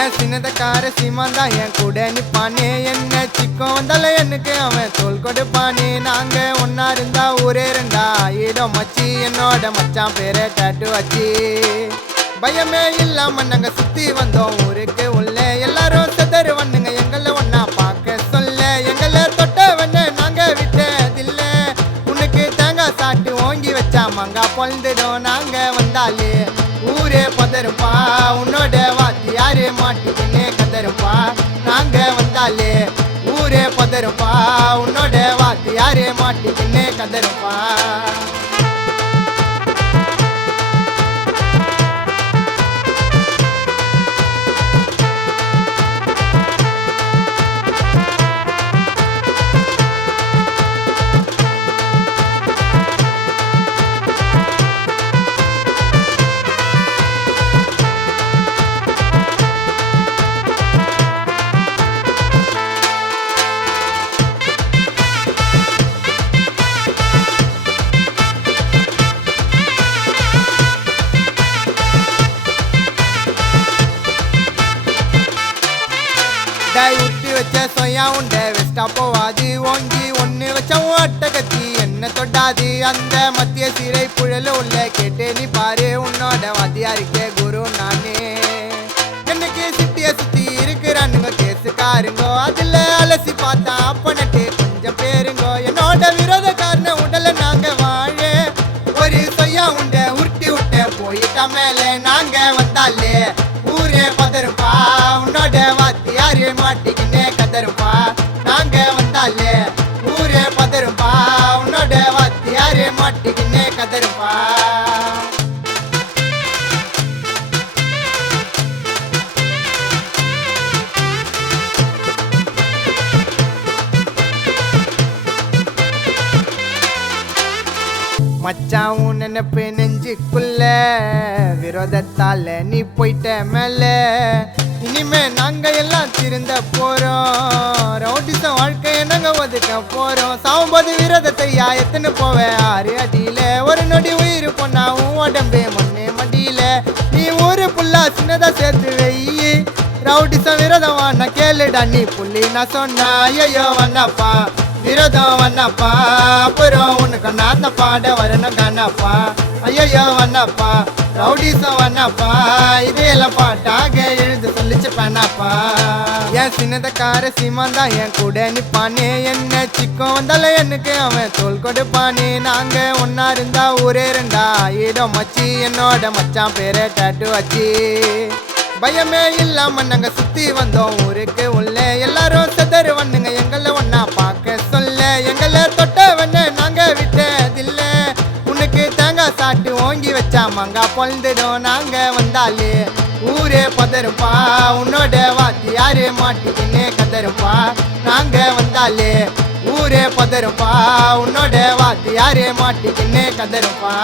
என் சின்னதக்கார சீமாந்தான் என் கூட நிப்பானே. என்ன சிக்கம் வந்தால எனக்கு அவன் தோல் கொடுப்பானே. நாங்க ஒன்னா இருந்தா ஊரே ரெண்டா ஆயிடும் மச்சி. என்னோட மச்சான் பேரை டாட்டு வச்சி பயமே இல்லாம நாங்க சுத்தி வந்தோம் ஊருக்கு உள்ள. எல்லாரும் செதறு வந்துங்க எங்களை ஒன்னா பார்க்க சொல்ல. எங்களை தொட்டவன நாங்க விட்டதில்ல. உனக்கு தேங்காய் சாட்டு ஓங்கி வச்சா மங்கா பொழுந்துடும். நாங்க வந்தாலே ஊரே பதருப்பா. உன்னோட வாத்தி யாரு மாட்டிக்கின்னு கதருப்பா. நாங்க வந்தாலே ஊரே பதருப்பா. உன்னோட வாத்தி யாரு மாட்டிக்கின்னு கதருப்பா. உட்டி வச்ச சொயா உண்ட வெஸ்டா போவாது. ஓங்கி ஒன்னு வச்ச ஓட்ட கத்தி என்ன தொட்டாது. அந்த மத்திய சீரை புழல உள்ள கேட்டு நீ பாரு. உன்னோட வாத்தியாருக்கே குரு நானே. எனக்கு சிட்டிய சுத்தி இருக்கிறானுங்க கேசுக்காருங்கோ. அதுல அலசி பார்த்தா அப்பனட்டு கொஞ்சம் பேருங்கோ. என்னோட விரோத காரண உடல நாங்க வாழ. ஒரு சொயா உண்ட உருட்டி விட்ட போயிட்டா மேல. நாங்க வந்தாலே ஊரே பதருப்பா. உன்னோட வாத்தி யாரு மாட்டிக்கின்னே கதருப்பா. நாங்க வந்தாலே ஊரே பதருப்பா. உன்னோட வாத்தி யாரு மாட்டிக்கின்னே கதருப்பா. மச்சான் உன் நினைப்பு நெஞ்சுக்குள்ள. விரோதத்தால நீ போயிட்ட மேல. இனிமே நாங்க எல்லாம் திருந்த போறோம். ரவுடிசம் வாழ்க்கைய நாங்க ஒதுக்க போறோம். சாவும்போது விரோதத்தை எத்தனை போவேன் 6 அடியில. ஒரு நொடி உயிர் பொண்ணாவும் உடம்பே மண்ணே மடியில. நீ ஊரு புல்லா சின்னதா சேர்த்து வெயி. ரவுடிசம் விரோதம் நான் கேளுடா நீ புள்ளி. நான் சொன்னா ஐயோ வண்ணப்பா விரோதம் வண்ணப்பா. அப்புறம் உனக்கு நான் பாட வரணும் கண்ணப்பா. ஐயோ வண்ணப்பா ரவுடிசம் வண்ணப்பா. இதையெல்லாம் பாட்டாக எழுது சொல்லிச்சு பண்ணப்பா. என் சின்னதக்கார சீமாந்தான் என் கூட நிப்பானே. என்ன சிக்கம் வந்தால எனக்கு அவன் தோல் கொடுப்பானே. நாங்க ஒன்னா இருந்தா ஊரே ரெண்டா ஆயிடும் மச்சி. என்னோட மச்சான் பேரை டாட்டு வச்சி பயமே இல்லாம நாங்க சுத்தி வந்தோம் ஊருக்கு உள்ள. எல்லாரும் செதறு வந்துங்க எங்களை ஒன்னா பார்க்க சொல்ல. எங்களை தொட்டவன நாங்க விட்டதில்ல. உனக்கு தேங்காய் சாட்டு ஓங்கி வச்சா மங்கா பொழுந்துடும். நாங்க வந்தாலே ஊரே பதருப்பா. உன்னோட வாத்தி யாரு மாட்டிக்கின்னு கதருப்பா. நாங்க வந்தாலே ஊரே பதருப்பா. உன்னோட வாத்தி யாரு மாட்டிக்கின்னு கதருப்பா.